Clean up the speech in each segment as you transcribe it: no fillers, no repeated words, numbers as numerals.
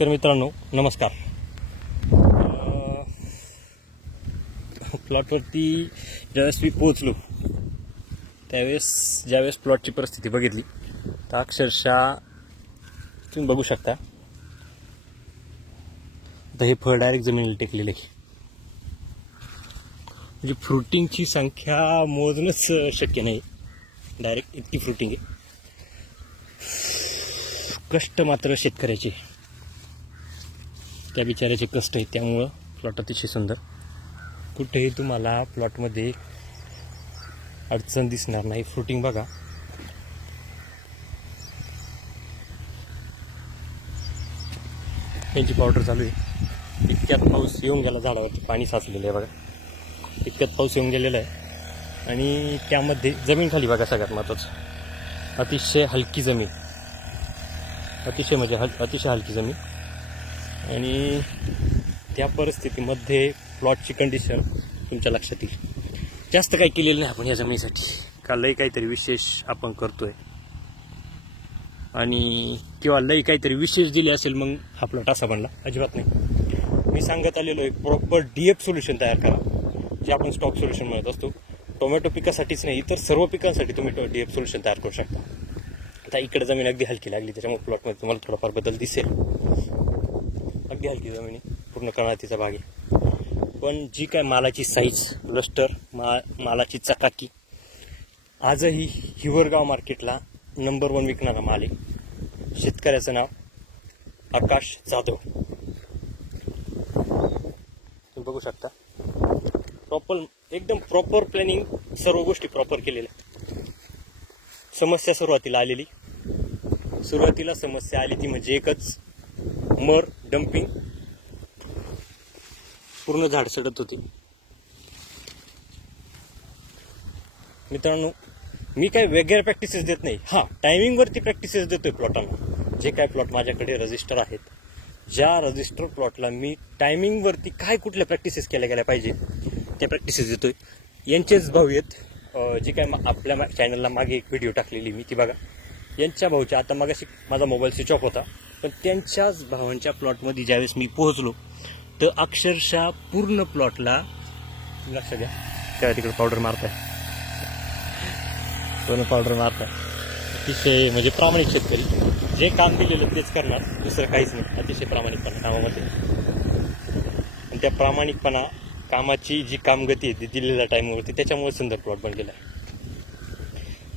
तर मित्रांनो नमस्कार। प्लॉटवरती ज्यावेळेस मी पोहोचलो त्यावेळेस ज्यावेळेस प्लॉटची परिस्थिती बघितली तर अक्षरशः तुम्ही बघू शकता तर हे फळ डायरेक्ट जमिनीला टेकलेले आहे। म्हणजे फ्रुटिंगची संख्या मोजणंच शक्य नाही, डायरेक्ट इतकी फ्रुटिंग आहे। कष्ट मात्र शेतकऱ्याचे, त्या बिचाऱ्याचे कष्ट आहेत, त्यामुळं प्लॉट अतिशय सुंदर। कुठेही तुम्हाला प्लॉटमध्ये अडचण दिसणार नाही। फ्रुटिंग बघा, यांची पावडर चालू आहे। इतक्यात पाऊस येऊन गेला, झाडावरती पाणी साचलेलं आहे बघा, इतक्यात पाऊस येऊन गेलेला आहे। आणि त्यामध्ये जमीन खाली बघा, सगळ्यात महत्त्वाचं अतिशय हलकी जमीन, अतिशय हलकी जमीन। आणि त्या परिस्थितीमध्ये प्लॉटची कंडिशन तुमच्या लक्षात येईल। जास्त काही केलेलं नाही आपण या जमिनीसाठी, का लई काहीतरी विशेष आपण करतोय आणि किंवा लई काहीतरी विशेष दिले असेल मग हा प्लॉट असा बनला, अजिबात नाही। मी सांगत आलेलो आहे प्रॉपर डीएफ सोल्युशन तयार करा, जे आपण स्टॉक सोल्युशन म्हणत असतो। टोमॅटो पिकासाठीच नाही, इतर सर्व पिकांसाठी तुम्ही डीएफ सोल्युशन तयार करू शकता। आता इकडे जमीन अगदी हलकी लागली, त्याच्यामुळे प्लॉटमध्ये तुम्हाला थोडाफार बदल दिसेल। अगदी हलकी जमिनी, पूर्ण कळातीचा भाग आहे, पण जी काय मालाची साईज, लस्टर, मालाची चकाकी, आजही हिवरगाव मार्केटला नंबर 1 विकणारा माल आहे। शेतकऱ्याचं नाव आकाश जाधव, तुम्ही बघू शकता। एकदम प्रॉपर प्लॅनिंग, सर्व गोष्टी प्रॉपर केलेल्या। समस्या सुरुवातीला समस्या आली ती म्हणजे एकच, मर डंपिंग, पूर्ण झाड सडत होती। मित्रांनो, मी काही वेगळ्या प्रॅक्टिसेस देत नाही, टायमिंगवरती प्रॅक्टिसेस देतोय प्लॉटांना। जे काय प्लॉट माझ्याकडे रजिस्टर आहेत, ज्या रजिस्टर प्लॉटला मी टायमिंगवरती काय कुठल्या प्रॅक्टिसेस केल्या गेल्या पाहिजे त्या प्रॅक्टिसेस देतोय। यांचेच भाऊ आहेत, जे काय आपल्या चॅनलला मागे एक व्हिडिओ टाकलेली मी, ती बघा। यांच्या भाऊच्या, आता मागाशी माझा मोबाईल स्विच ऑफ होता, पण त्यांच्याच भावांच्या प्लॉटमध्ये ज्यावेळेस मी पोहोचलो तर अक्षरशः पूर्ण प्लॉटला, लक्ष द्या त्या तिकडे पावडर मारताय, अतिशय म्हणजे प्रामाणिक शेतकरी, जे काम दिलेलं तेच करणार, दुसरं काहीच नाही। अतिशय प्रामाणिकपणा कामामध्ये, आणि त्या प्रामाणिकपणा, कामाची जी कामगती आहे ती दिलेल्या टाईमवरती, त्याच्यामुळे सुंदर प्लॉट बनलेला आहे।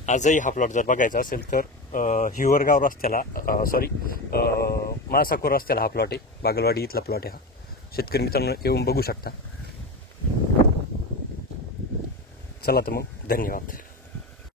आजही हा प्लॉट जर बघायचा असेल तर हिवरगाव रस्त्याला, महासाकोर रस्त्याला हा प्लॉट आहे, बागलवाडी इथला प्लॉट आहे हा। शेतकरी मित्रांनो येऊन बघू शकता। चला तर मग, धन्यवाद।